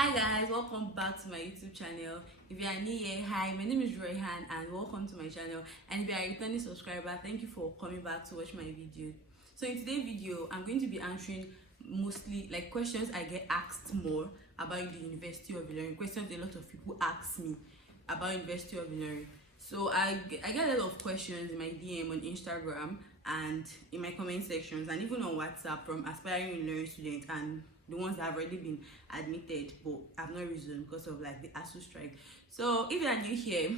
Hi guys, welcome back to my YouTube channel. If you are new here, hi, my name is Royhan and welcome to my channel. And if you are a returning subscriber, thank you for coming back to watch my video. So in today's video, I'm going to be answering mostly like questions I get asked more about the University of Ilorin. Questions a lot of people ask me about University of Ilorin. So I get a lot of questions in my DM on Instagram and in my comment sections and even on WhatsApp from aspiring Ilorin students and the ones that have already been admitted but have not risen because of like the ASU strike. So if you are new here,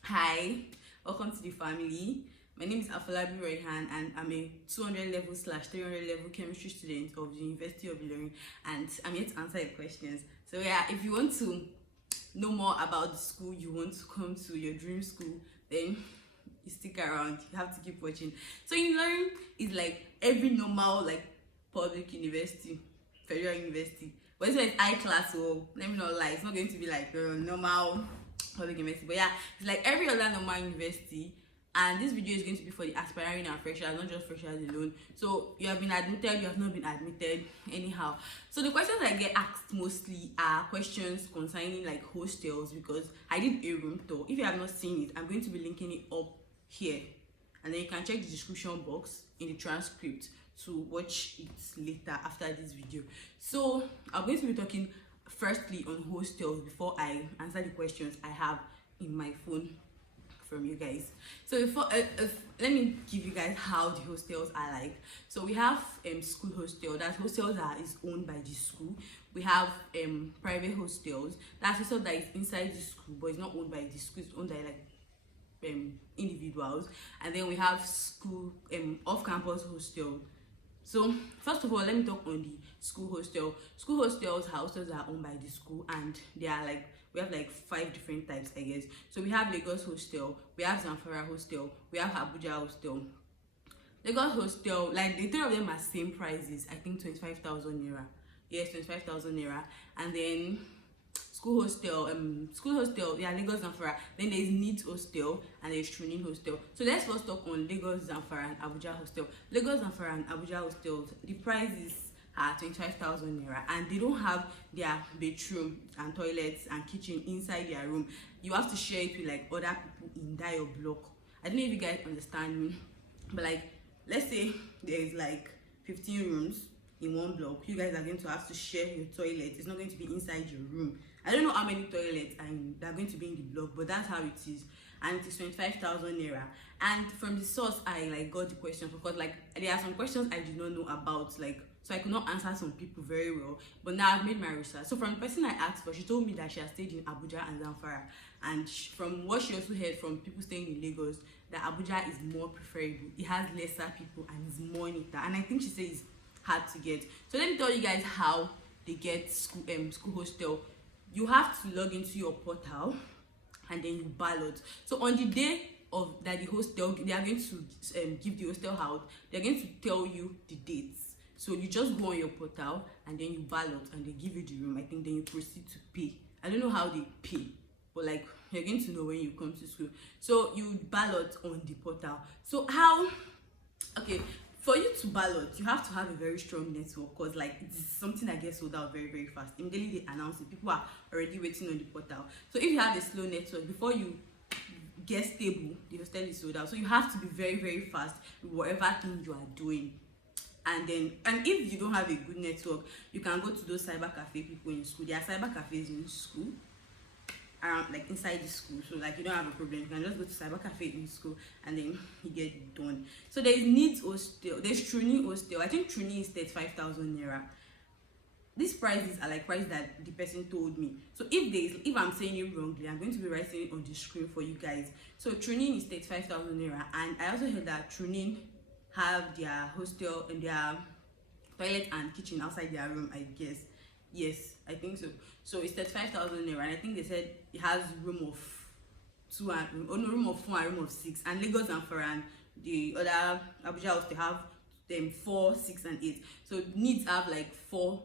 hi, welcome to the family. My name is Afolabi Royhan and I'm a 200 level / 300 level chemistry student of the University of Ilorin, and I'm here to answer your questions. So yeah, if you want to know more about the school, you want to come to your dream school, then you stick around. You have to keep watching. So Ilorin is like every normal like public university, federal university, but this one is high class, so let me not lie, it's not going to be like normal public university, but yeah, it's like every other normal university. And this video is going to be for the aspiring and freshers, not just freshers alone. So you have been admitted, you have not been admitted, anyhow. So the questions I get asked mostly are questions concerning like hostels, because I did a room tour. If you have not seen it, I'm going to be linking it up here, and then you can check the description box in the transcript to watch it later after this video. So I'm going to be talking firstly on hostels before I answer the questions I have in my phone from you guys. So before let me give you guys how the hostels are like. So we have school hostel, that's hostels that is owned by the school. We have private hostels, that's hostel that is inside the school but it's not owned by the school, it's owned by like individuals. And then we have school off-campus hostel. So first of all, let me talk on the school hostel. School hostels are hostels that are owned by the school, and they are like, we have like 5 different types, I guess. So we have Lagos hostel, we have Zamfara hostel, we have Abuja hostel. Lagos hostel, like the 3 of them are same prices, I think 25,000 naira. Yes, 25,000 naira. And then school hostel, yeah, Lagos Zamfara. Then there's Needs hostel and there's Training hostel. So let's first talk on Lagos Zamfara and Abuja hostel. Lagos Zamfara and Abuja hostels, the prices are 25,000 naira, and they don't have their bedroom and toilets and kitchen inside their room. You have to share it with like other people in that your block. I don't know if you guys understand me, but like let's say there's like 15 rooms in one block. You guys are going to have to share your toilet. It's not going to be inside your room. I don't know how many toilets they're going to be in the block, but that's how it is. And it is 25,000 naira. And from the source, I like got the question because like there are some questions I did not know about, like, so I could not answer some people very well. But now I've made my research. So from the person I asked for, she told me that she has stayed in Abuja and Zamfara. And from what she also heard from people staying in Lagos, that Abuja is more preferable. It has lesser people and it's more neater. And I think she says it's hard to get. So let me tell you guys how they get school hostel. You have to log into your portal and then you ballot. So on the day of that the hostel, they are going to give the hostel out, they're going to tell you the dates. So you just go on your portal and then you ballot and they give you the room. I think then you proceed to pay. I don't know how they pay, but like you're going to know when you come to school. So you ballot on the portal. So how, okay, for you to ballot, you have to have a very strong network, because like it's something that gets sold out very, very fast. Immediately they announce it, people are already waiting on the portal. So if you have a slow network, before you get stable, the hostel is sold out. So you have to be very, very fast with whatever thing you are doing. And if you don't have a good network, you can go to those cyber cafe people in school. There are cyber cafes in school, around like inside the school, so like you don't have a problem, you can just go to cyber cafe in school and then you get it done. So there's Needs hostel, there's Training hostel. I think Training is 35,000 naira. These prices are like prices that the person told me. So if I'm saying it wrongly, I'm going to be writing it on the screen for you guys. So Training is 35,000 naira, and I also heard that Training have their hostel and their toilet and kitchen outside their room, I guess. Yes, I think so. So it's 35,000 naira, and I think they said it has room of 2 and room of 4 and room of 6. And Lagos and Faran, the other Abuja house, they have them 4, 6, and 8. So Needs have like 4,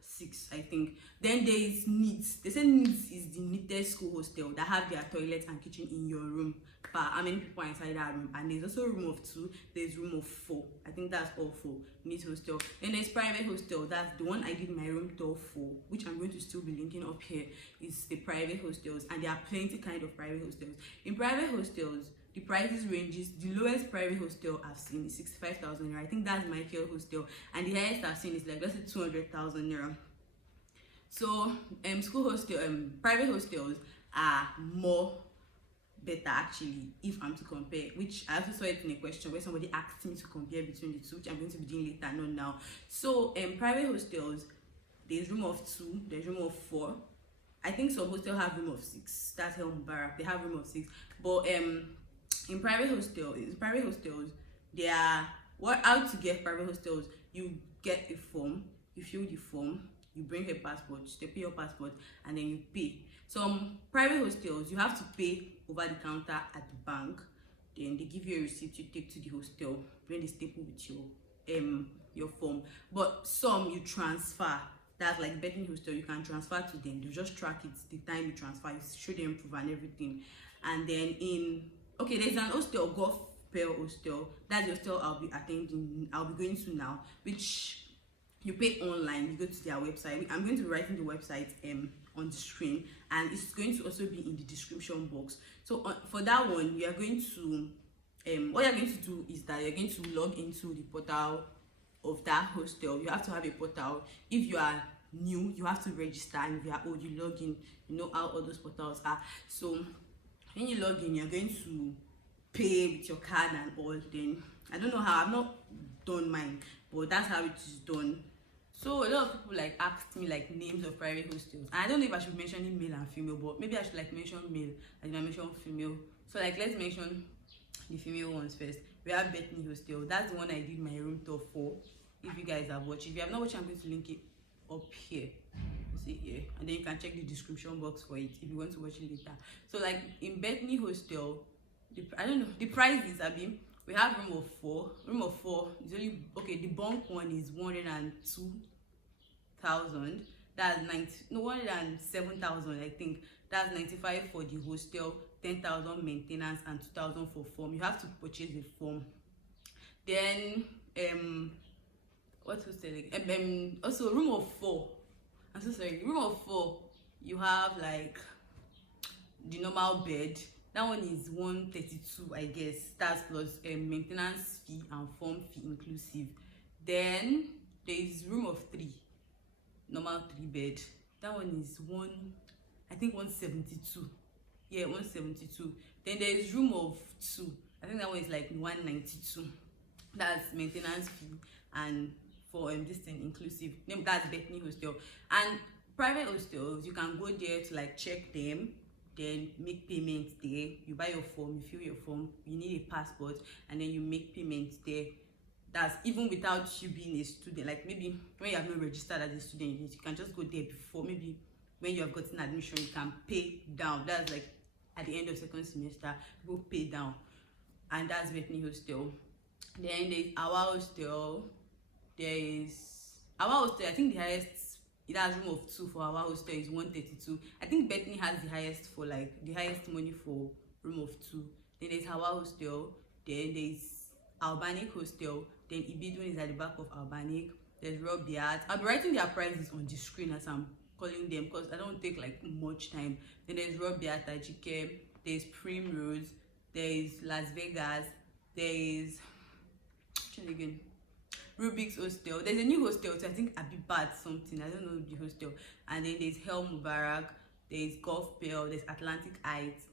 6, I think. Then there is Needs. They say Needs is the neatest school hostel that have their toilet and kitchen in your room. far how many people are inside that room. And there's also room of 2, there's room of 4. I think that's all for mid hostel. Then there's private hostel. That's the one I did my room tour for, which I'm going to still be linking up here. Is the private hostels, and there are plenty kind of private hostels. In private hostels, the prices ranges. The lowest private hostel I've seen is 65,000 naira. I think that's Michael Hostel, and the highest I've seen is like let's say 200,000 naira. So school hostel, private hostels are more better actually if I'm to compare, which I also saw it in a question where somebody asked me to compare between the two, which I'm going to be doing later, not now. So private hostels, there's room of 2, there's room of 4. I think some hostels have room of 6. That's Helm Barak, they have room of 6. But in private hostels, they are how to get private hostels. You get a form, you fill the form, you bring a passport, they pay your passport, and then you pay. Some private hostels, you have to pay over the counter at the bank. Then they give you a receipt you take to the hostel when they staple with your form. But some you transfer. That's like Bethany Hostel, you can transfer to them. You just track it the time you transfer, you show them proof and everything. And then there's an hostel, Golf Pearl Hostel. That's the hostel I'll be going to now, which you pay online. You go to their website. I'm going to be writing the website on the screen, and it's going to also be in the description box. So for that one, we are going to what you're going to do is that you're going to log into the portal of that hostel. You have to have a portal. If you are new, you have to register, and if you are old, you log in. You know how all those portals are. So when you log in, you're going to pay with your card and all. Then I don't know how, I've not done mine, but that's how it is done. So a lot of people like asked me like names of private hostels, and I don't know if I should mention male and female, but maybe I should like mention male and then mention female. So like let's mention the female ones first. We have Bethany Hostel. That's the one I did my room tour for. If you guys have watched, if you have not watched, I'm going to link it up here. You see here, and then you can check the description box for it if you want to watch it later. So like in Bethany Hostel, I don't know the prices. We have room of 4. Room of 4 is only the bunk one is 102,000. That's 107,000. I think that's 95 for the hostel, 10,000 maintenance, and 2,000 for form. You have to purchase the form. Then what was telling? Also room of 4. I'm so sorry. Room of 4, you have like the normal bed. That one is 132, I guess. That's plus maintenance fee and form fee inclusive. Then there is room of 3, normal 3 bed. That one is 172. Yeah, 172. Then there is room of 2. I think that one is like 192. That's maintenance fee and for this thing inclusive. That's Bethany Hostel. And private hostels, you can go there to like check them, then make payments there. You buy your form, you fill your form, you need a passport, and then you make payments there. That's even without you being a student. Like maybe when you have not registered as a student, you can just go there before. Maybe when you have gotten admission, you can pay down. That's like at the end of 2nd semester, people pay down. And that's Bethany Hostel. Then there's our hostel. I think the highest, it has room of 2 for our hostel is 132. I think Bethany has the highest for like the highest money for room of 2. Then there's our hostel. Then there's Albanic Hostel. Then Ibidun is at the back of Albanic. There's Robiat. I'll be writing their prices on the screen as I'm calling them because I don't take like much time. Then there's Robiat Ajike. There's Primrose. There's Las Vegas. There's again Rubik's Hostel. There's a new hostel, so I think Abibat something. I don't know the hostel. And then there's Hel Mubarak. There's Golf Pearl. There's Atlantic Heights.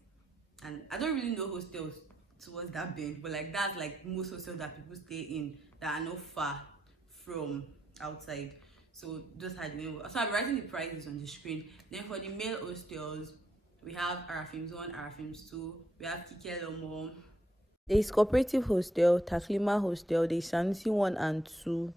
And I don't really know hostels towards that bend, but like that's like most hostels that people stay in that are not far from outside. So just had the name. So I'm writing the prices on the screen. Then for the male hostels, we have Arafims 1, Arafims 2. We have Kike Lomo. There's Cooperative Hostel, Taklima Hostel, there's Sanusi 1 and 2.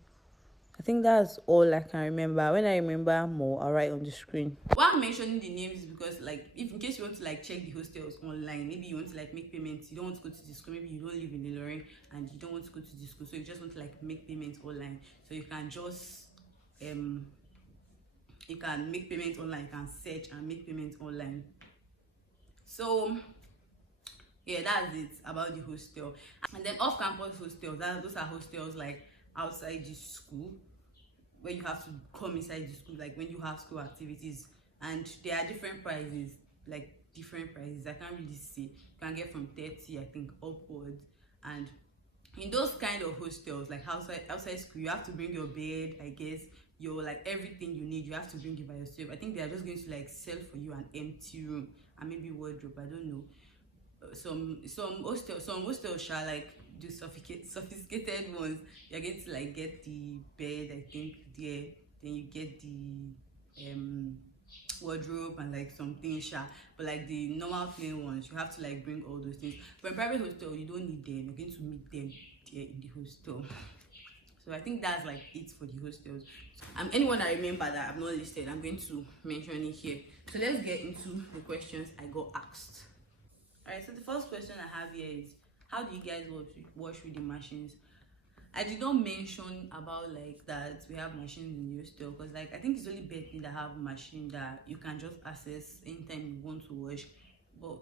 I think that's all I can remember. When I remember more, I'll write on the screen. Why I'm mentioning the names is because like if in case you want to like check the hostels online, maybe you want to like make payments, you don't want to go to the school, maybe you don't live in Unilorin and you don't want to go to the school, so you just want to like make payments online. So you can just you can make payments online, you can search and make payments online. So Yeah, that's it about the hostel. And then off-campus hostels, those are hostels like outside the school, where you have to come inside the school, like when you have school activities, and there are different prices, like different prices. I can't really say. You can get from 30, I think, upwards. And in those kind of hostels, like outside school, you have to bring your bed, I guess, your like everything you need. You have to bring it by yourself. I think they are just going to like sell for you an empty room and maybe wardrobe. I don't know. Some hostels shall like do sophisticated ones. You're going to like get the bed, I think, there. Then you get the wardrobe and like some things, but like the normal plain ones, you have to like bring all those things. But in private hostel, you don't need them. You're going to meet them there in the hostel. So I think that's like it for the hostels. Anyone I remember that I've not listed, I'm going to mention it here. So let's get into the questions I got asked. Alright, so the first question I have here is, how do you guys wash reading machines? I did not mention about like that we have machines in the hostel, because like I think it's only Bethany that have a machine that you can just access anytime you want to wash. But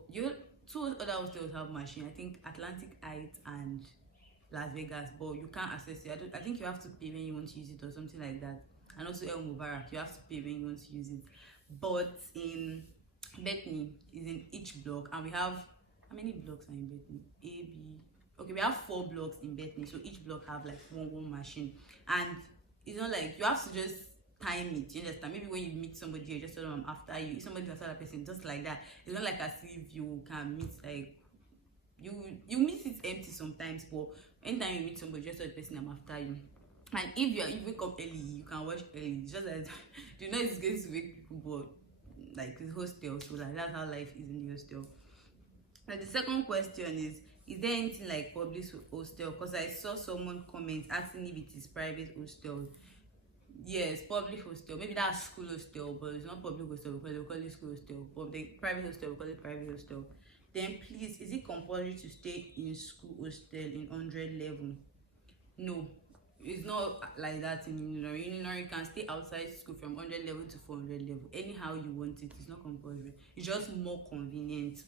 two other hostels have machine. I think Atlantic Heights and Las Vegas, but you can't access it. I think you have to pay when you want to use it or something like that. And also El Mubarak, you have to pay when you want to use it. But in Bethany is in each block, and we have, how many blocks are in Bethany? A, B. Okay, we have 4 blocks in Bethany, so each block have like one machine, and it's not like you have to just time it. You understand? Maybe when you meet somebody, you just tell them I'm after you. If somebody after that person, just like that. It's not like as if you can meet like you meet it empty sometimes, but anytime you meet somebody, just tell the person I'm after you. And if you wake up early, you can wash early. It's just that you know it's going to wake people, but like it's hostel, so like that's how life is in the hostel. And the second question is there anything like public hostel? Because I saw someone comment asking if it is private hostel. Yes, public hostel. Maybe that's school hostel, but it's not public hostel because they call it school hostel. But the private hostel, we call it private hostel. Then please, is it compulsory to stay in school hostel in 100 level? No, it's not like that in Unilorin. Unilorin, you can stay outside school from 100 level to 400 level. Anyhow you want it. It's not compulsory. It's just more convenient.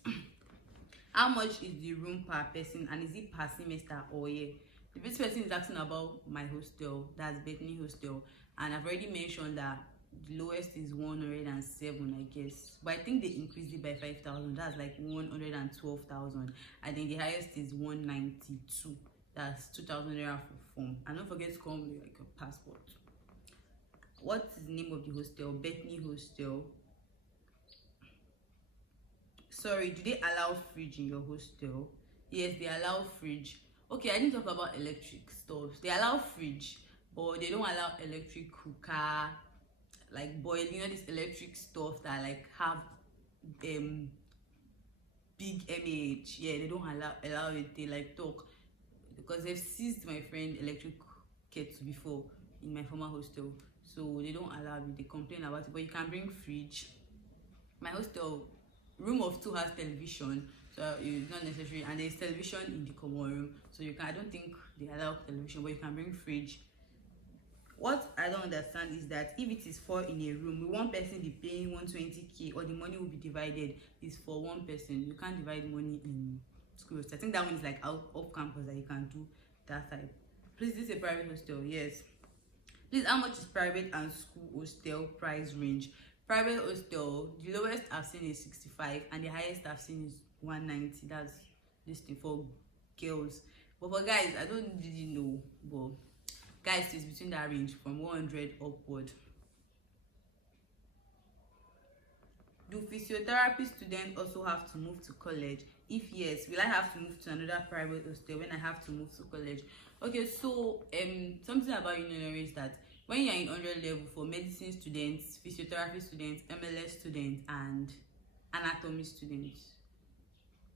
How much is the room per person, and is it per semester or year? The first person is asking about my hostel, that's Bethany Hostel, and I've already mentioned that the lowest is 107, I guess, but I think they increased it by 5,000. That's like 112,000. I think the highest is 192. That's 2,000 naira for form. And don't forget to come with like a passport. What is the name of the hostel? Bethany Hostel. Sorry, do they allow fridge in your hostel? Yes, they allow fridge. Okay, I didn't talk about electric stuff. They allow fridge, but they don't allow electric cooker, like boiling, you know, this electric stuff that like have big mAh. Yeah, they don't allow it. They like talk, because they've seized my friend electric kettle before in my former hostel, so they don't allow it. They complain about it, but you can bring fridge. My hostel room of 2 has television, so it's not necessary, and there's television in the common room, so you can, I don't think they allow television, but you can bring fridge. What I don't understand is that if it is 4 in a room, will one person be paying 120k, or the money will be divided is for one person? You can't divide money in schools. I think that one is like out off campus that you can do that type. Please, this is a private hostel. Yes. Please, how much is private and school hostel price range? Private hostel, the lowest I've seen is 65, and the highest I've seen is 190. That's this thing for girls. But for guys, I don't really know. But guys, it's between that range from 100 upward. Do physiotherapy students also have to move to college? If yes, will I have to move to another private hostel when I have to move to college? Okay, so something about Unilorin is that when you're in 100 level for medicine students, physiotherapy students, MLS students, and anatomy students,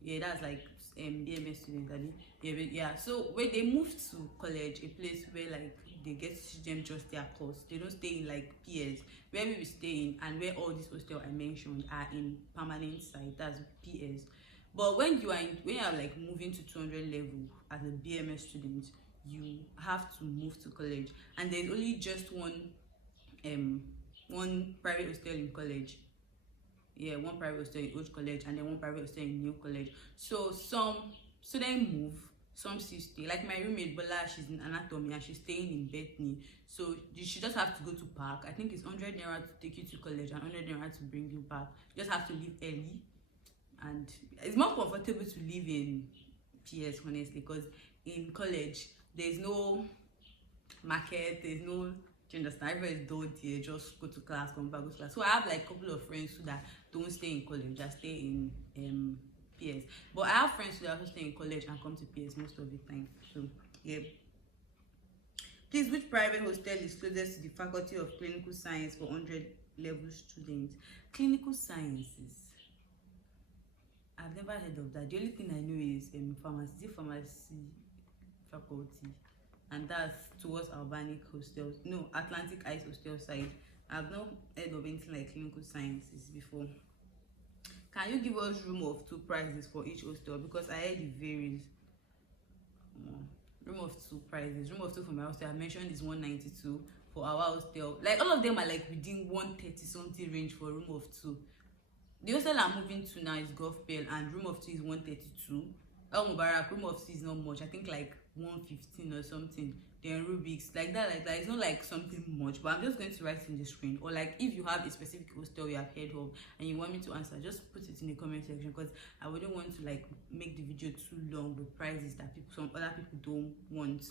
yeah, that's like BMS students, yeah. So when they move to college, a place where like they get to teach them just their course, they don't stay in like PS where we will stay in, and where all these hostels I mentioned are in permanent site, that's PS. But when you are like moving to 200 level as a BMS student, you have to move to college, and there's only just one private hostel in college. Yeah, one private hostel in old college and then one private hostel in new college. So some students move, some still stay. Like my roommate Bola, she's in anatomy and she's staying in Bethany. So she just have to go to park. I think it's 100 naira to take you to college and 100 naira to bring you back. You just have to leave early, and it's more comfortable to live in PS honestly, because in college there's no market, there's no, do you understand? Everybody is dull here, just go to class, come back, go to class. So I have like a couple of friends who that don't stay in college, that stay in PS. But I have friends who also stay in college and come to PS most of the time. So yeah. Please, which private hostel is closest to the Faculty of Clinical Science for 100 level students? Clinical Sciences, I've never heard of that. The only thing I know is pharmacy faculty, and that's towards Albanic hostels. No, Atlantic Ice hostel side. I've not heard of anything like clinical sciences before. Can you give us room of two prices for each hostel? Because I heard it varies. Room of two prices. Room of two for my hostel, I mentioned, is 192. For our hostel, like all of them are like within 130 something range for room of two. The hostel I'm moving to now is Gospel, and room of two is 132. El Mubarak, room of two is not much. I think like 115 or something. Then Rubik's, like that. It's not like something much, but I'm just going to write it in the screen. Or like if you have a specific hostel you have heard of and you want me to answer, just put it in the comment section, because I wouldn't want to like make the video too long with prices that some other people don't want.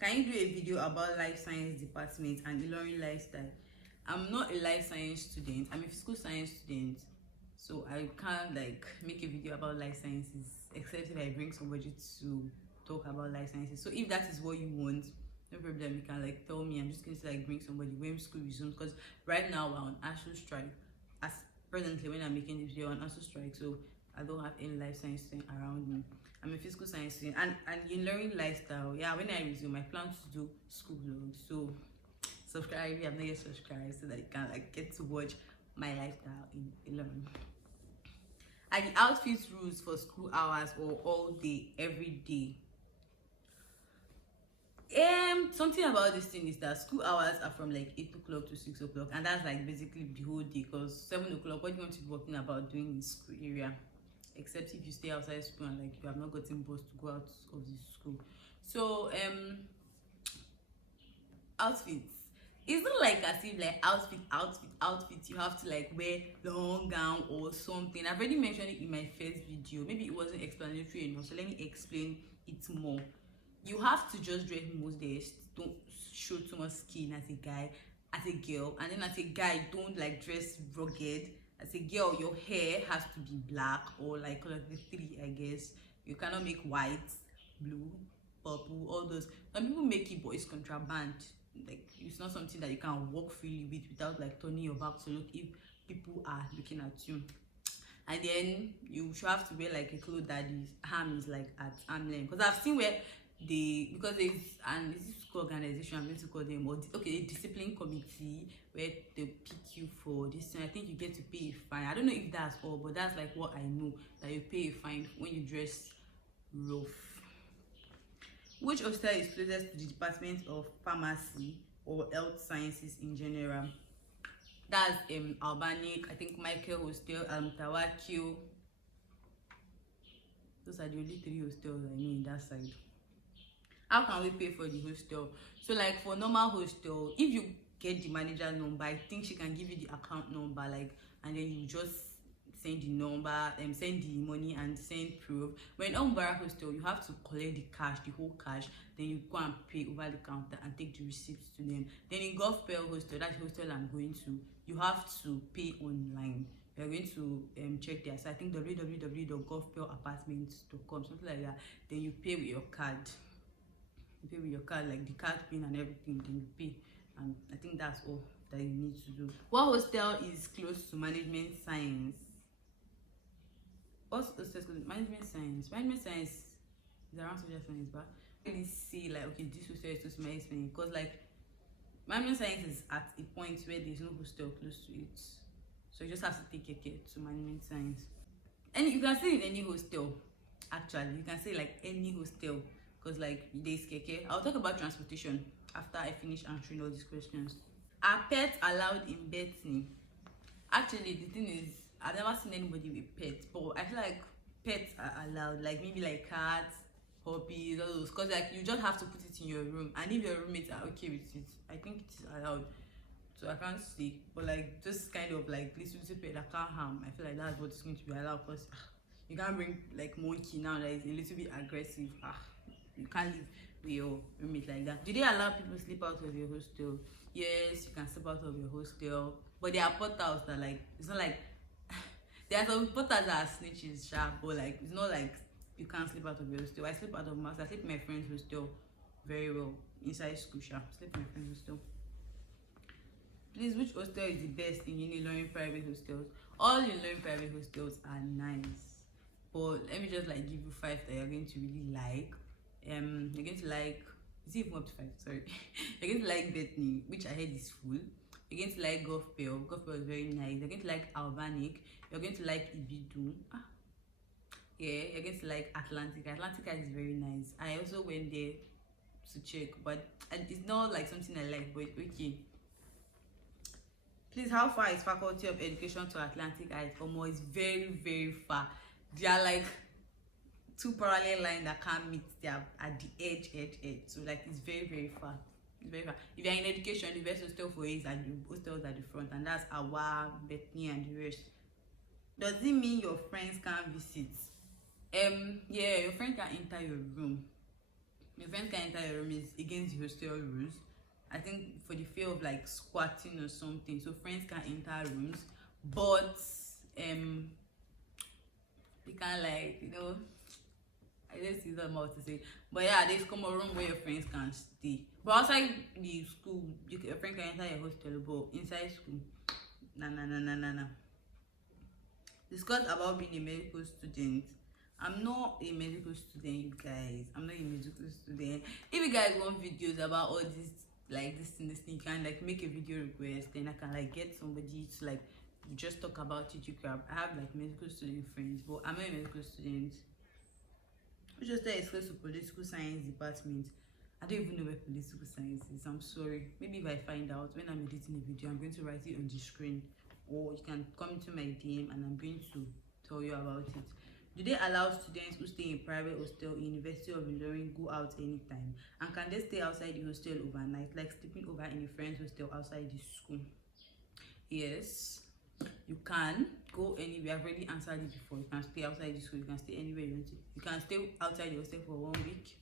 Can you do a video about life science department and ilorin lifestyle? I'm not a life science student, I'm a physical science student, so I can't like make a video about life sciences except if I bring somebody to talk about life sciences. So if that is what you want, no problem, you can like tell me. I'm just going to like bring somebody when school resumes, because right now we're on ASU strike. As presently when I'm making this video, on ASU strike, so I don't have any life science student around me. I'm a physical science student, and in learning lifestyle, yeah, when I resume I plan to do school vlogs. So subscribe if you have not yet subscribed, so that you can like get to watch my lifestyle in learning. Are the outfit rules for school hours or all day, every day? Something about this thing is that school hours are from like 8 o'clock to 6 o'clock, and that's like basically the whole day, because 7 o'clock, what do you want to be working about doing in school area, except if you stay outside school and like you have not gotten bus to go out of the school. So outfits, it's not like as if like outfit you have to like wear long gown or something. I've already mentioned it in my first video, maybe it wasn't explanatory enough, so let me explain it more. You have to just dress modest, don't show too much skin as a guy, as a girl, and then as a guy don't like dress rugged. As a girl, your hair has to be black or like color 3, I guess. You cannot make white, blue, purple, all those. Some people make it, but it's contraband. Like it's not something that you can walk freely with without like turning your back to look if people are looking at you. And then you should have to wear like a clothes that is arm is like at arm length, because I've seen where because there's this school organization, I'm going to call them, or a discipline committee, where they pick you for this thing. I think you get to pay a fine. I don't know if that's all, but that's like what I know, that you pay a fine when you dress rough. Which hostel is closest to the Department of Pharmacy or Health Sciences in general? That's Albanic, I think Michael Hostel, Tawakil. Those are the only 3 hostels I know in that side. How can we pay for the hostel? So like for normal hostel, if you get the manager number, I think she can give you the account number, like, and then you just send the number, send the money and send proof. When on Mubarak hostel, you have to collect the cash, the whole cash, then you go and pay over the counter and take the receipts to them. Then in Gospel hostel, that's the hostel I'm going to, you have to pay online. You're going to check there. So I think www.gospelapartments.com, something like that. Then you pay with your card. You pay with your card, like the card pin and everything, then you pay. And I think that's all that you need to do. What hostel is close to management science? What's hostel close to management science? Management science is around social science, but I really see like, okay, this hostel is close to management science, because like management science is at a point where there's no hostel close to it. So you just have to take a care to management science. And you can say in any hostel, actually, you can say like any hostel, because like there's keke. I'll talk about transportation after I finish answering all these questions. Are pets allowed in Bethany? Actually, the thing is, I've never seen anybody with pets, but I feel like pets are allowed, like maybe like cats, puppies, all those, because like you just have to put it in your room, and if your roommates are okay with it, I think it's allowed. So I can't say, but like just kind of like little pet that can't harm, I feel like that's what's going to be allowed, because you can't bring like monkey now that is a little bit aggressive. You can't live with your roommate like that. Do they allow people sleep out of your hostel? Yes, you can sleep out of your hostel, but there are portals that like, it's not like there are some portals that are snitches sharp, but like it's not like you can't sleep out of your hostel. I sleep out of my house. I sleep in my friend's hostel very well inside school sharp. Sleep in my friend's hostel. Please, which hostel is the best in Unilorin private hostels? All Unilorin private hostels are nice, but let me just like give you 5 that you're going to really like. You're going to like, is it even up to 5? Sorry. You're going to like Bethany, which I heard is full. You're going to like Hostel. Hostel is very nice. You're going to like Albanic. You're going to like Ibidu. Yeah, you're going to like Atlantica. Atlantica is very nice. I also went there to check, but it's not like something I like, but okay. Please, how far is Faculty of Education to Atlantic Heights? It's very, very far. They are like 2 parallel lines that can't meet. They are at the edge. So like it's very, very far. It's very far. If you're in education, the best hostel for you is at the hostels at the front, and that's Awa, Bethany, and the rest. Does it mean your friends can't visit? Yeah, your friend can enter your room. Your friend can enter your room is against the hostel rules. I think for the fear of like squatting or something, so friends can enter rooms, but they can like, you know, I just see them out to say, but yeah, there's come a room where your friends can stay. But outside the school, your friend can enter your hostel, but inside school, nah. Discuss about being a medical student. I'm not a medical student, you guys. I'm not a medical student. If you guys want videos about all this, like this thing, you can like make a video request, then I can like get somebody to like just talk about it. You can, I have like medical student friends, but I'm not a medical student. We just say it's close to political science department. I don't even know where political science is. I'm sorry. Maybe if I find out when I'm editing a video, I'm going to write it on the screen, or you can come into my DM and I'm going to tell you about it. Do they allow students who stay in private hostel in University of Unilorin go out anytime? And can they stay outside the hostel overnight, like sleeping over in a friend's hostel outside the school? Yes, you can go anywhere. I've already answered it before. You can stay outside the school. You can stay anywhere you want to. You can stay outside the hostel for 1 week.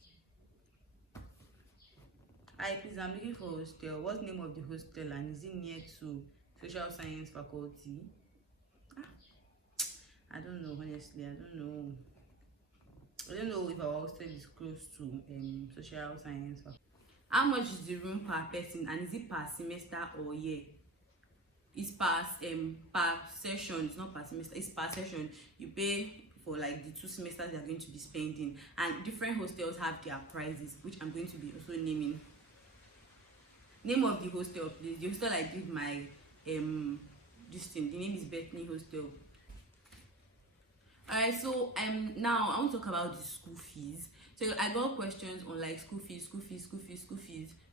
Hi, please, I'm looking for a hostel. What's the name of the hostel, and is it near to social science faculty? I don't know, honestly. I don't know if our hostel is close to social science faculty. How much is the room per person, and is it per semester or year? It's per session. It's not per semester, it's per session. You pay for like the 2 semesters you're going to be spending, and different hostels have their prices, which I'm going to be also naming. Name of the hostel, please. The hostel I did my this thing, the name is Bethany Hostel. Alright, so now I want to talk about the school fees. So I got questions on like school fees.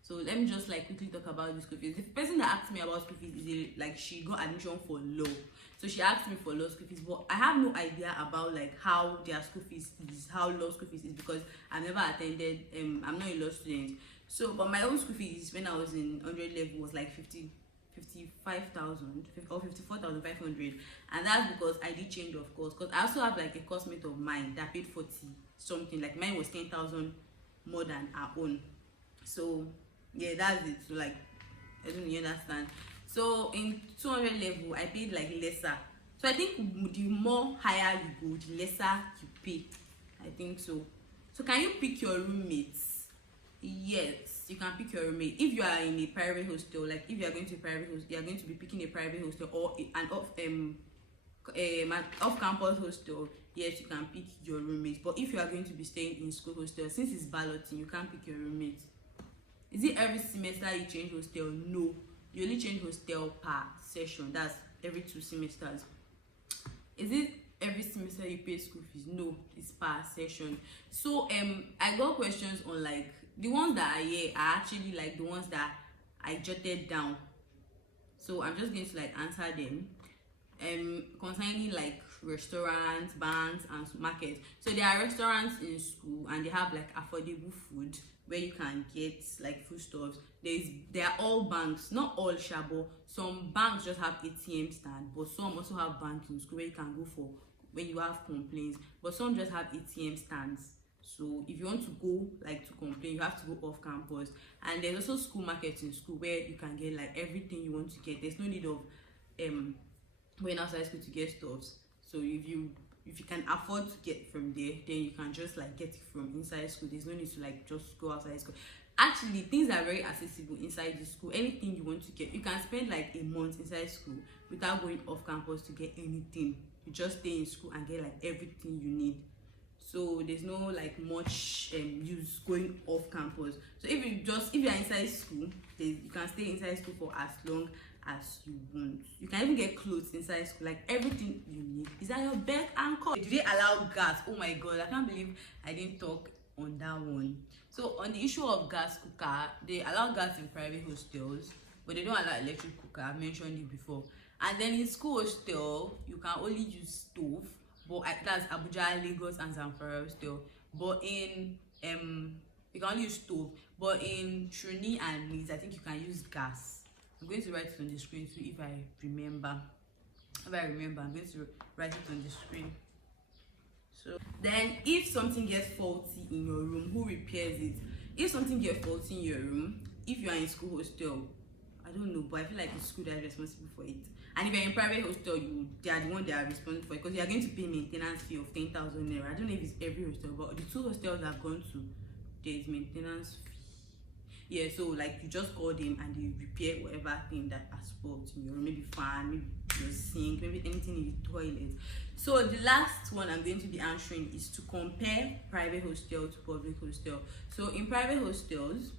So let me just like quickly talk about the school fees. The person that asked me about school fees is like, she got admission for law, so she asked me for law school fees, but I have no idea about like how their school fees is, how law school fees is, because I never attended. I'm not a law student. So but my own school fees when I was in 100 level was like 55,000 or 54,500, and that's because I did change of course, because I also have like a coursemate of mine that paid 40 something, like mine was 10,000 more than our own. So yeah, that's it. So like, I don't you understand. So in 200 level I paid like lesser, so I think the more higher you go, the lesser you pay, I think so. So can you pick your roommates? Yes, you can pick your roommate. If you are in a private hostel, like if you are going to a private hostel, you are going to be picking a private hostel or an off-campus hostel. Yes, you can pick your roommate. But if you are going to be staying in school hostel, since it's balloting, you can't pick your roommate. Is it every semester you change hostel? No, you only change hostel per session. That's every 2 semesters. Is it every semester you pay school fees? No, it's per session. So I got questions on like the ones that are here are actually like the ones that I jotted down, so I'm just going to like answer them. concerning like restaurants, banks, and markets. So there are restaurants in school, and they have like affordable food where you can get like foodstuffs. There are all banks, not all shabo. Some banks just have ATM stand, but some also have banks in school where you can go for when you have complaints. But some just have ATM stands. So if you want to go like to complain, you have to go off campus. And there's also school markets in school where you can get like everything you want to get. There's no need of going outside school to get stuffs. So if you can afford to get from there, then you can just like get it from inside school. There's no need to like just go outside school. Actually, things are very accessible inside the school. Anything you want to get, you can spend like a month inside school without going off campus to get anything. You just stay in school and get like everything you need. So there's no like much use going off campus. So if you're inside school, you can stay inside school for as long as you want. You can even get clothes inside school, like everything you need is at your beck and call. Do they allow gas? Oh my god, I can't believe I didn't talk on that one. So on the issue of gas cooker, they allow gas in private hostels, but they don't allow electric cooker. I mentioned it before. And then in school hostel, you can only use stove, but that's Abuja, Lagos, and Zamfara hostel. But in you can only use stove. But in Trini and Leeds, I think you can use gas. I'm going to write it on the screen too if I remember. I'm going to write it on the screen. So then if something gets faulty in your room, who repairs it? If something gets faulty in your room, if you are in school hostel, I don't know, but I feel like it's school that is responsible for it. And if you're in private hostel, they are the one that are responsible for it, because you are going to pay maintenance fee of 10,000 naira. I don't know if it's every hostel, but the 2 hostels I've gone to, there is maintenance fee. Yeah, so like you just call them and they repair whatever thing that has fault in your room, maybe fan, maybe your sink, maybe anything in the toilet. So the last one I'm going to be answering is to compare private hostel to public hostel. So in private hostels,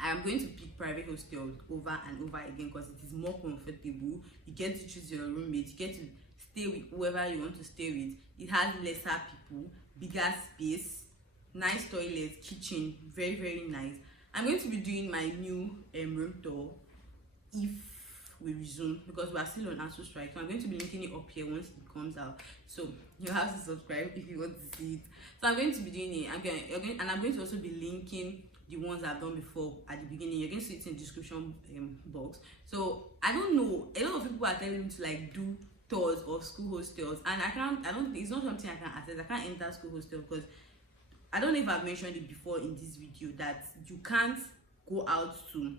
I'm going to pick private hostels over and over again because it is more comfortable. You get to choose your roommate, you get to stay with whoever you want to stay with. It has lesser people, bigger space, nice toilet, kitchen, very very nice. I'm going to be doing my new room tour if we resume, because we are still on ASU strike. So I'm going to be linking it up here once it comes out. So you have to subscribe if you want to see it. So I'm going to be doing it. And I'm going to also be linking the ones I've done before at the beginning. You're going to see it in the description box. So I don't know. A lot of people are telling me to like do tours of school hostels, and it's not something I can access. I can't enter school hostel because I don't know if I've mentioned it before in this video that you can't go out to,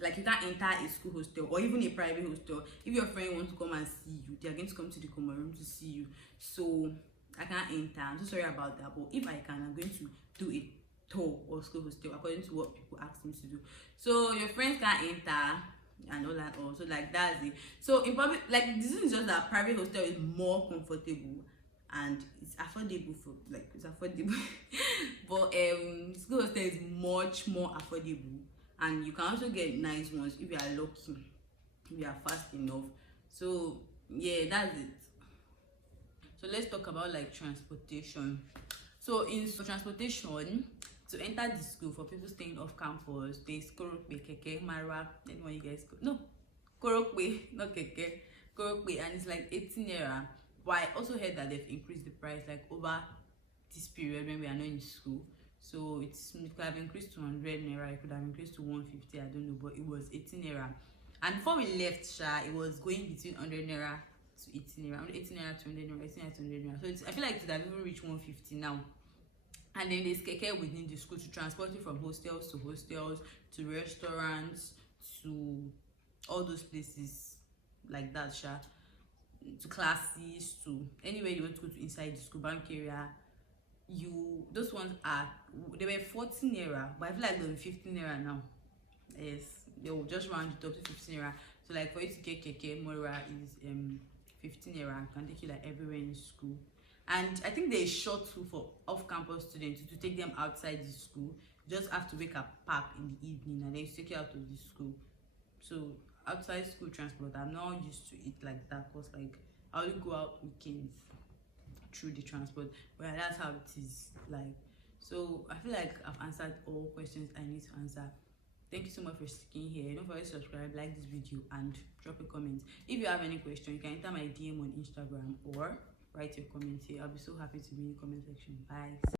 like you can't enter a school hostel or even a private hostel. If your friend wants to come and see you, they are going to come to the common room to see you. So I can't enter. I'm so sorry about that. But if I can, I'm going to do a tour of school hostel according to what people ask me to do. So your friends can't enter and all that all. So like that's it. So in public, like this is just that private hostel is more comfortable and it's affordable but school hostel is much more affordable, and you can also get nice ones if you are lucky, if you are fast enough. So yeah, that's it. So let's talk about like transportation. So in transportation, to enter the school for people staying off campus, there's Korokwe, Keke, Marwa, anyone you guys go. No, Korokwe, not Keke, Korokwe, and it's like 18 naira. But I also heard that they've increased the price like over this period when we are not in school. So it could have increased to 100 naira, it could have increased to 150, I don't know, but it was 18 naira. And before we left it was going between 100 naira to 18 naira, 18 naira to 100 naira, 18 naira to 100 naira. So I feel like it would have even reached 150 now. And then there's keke within the school to transport you from hostels to restaurants, to all those places like that, to classes, to anywhere you want to go to inside the school, bank area. Those ones they were 14 naira, but I feel like they'll be 15 naira now. Yes, they will just round it up to 15 naira. So like for you to get keke mora is 15 naira and can take you like everywhere in school. And I think there is shuttle for off-campus students to take them outside the school. You just have to wake up, park in the evening, and then you take you out of the school. So outside school transport, I'm not used to it like that, because like I only go out weekends through the transport, but that's how it is like. So I feel like I've answered all questions I need to answer. Thank you so much for sticking here. Don't forget to subscribe, like this video, and drop a comment. If you have any question, you can enter my DM on Instagram or write your comments here. I'll be so happy to be in the comment section. Bye.